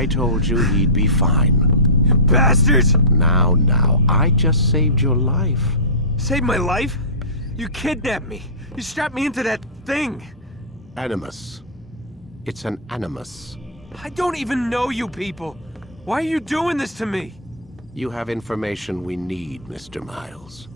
I told you he'd be fine. Bastards! Now, I just saved your life. Saved my life? You kidnapped me. You strapped me into that thing. Animus. It's an animus. I don't even know you people. Why are you doing this to me? You have information we need, Mr. Miles.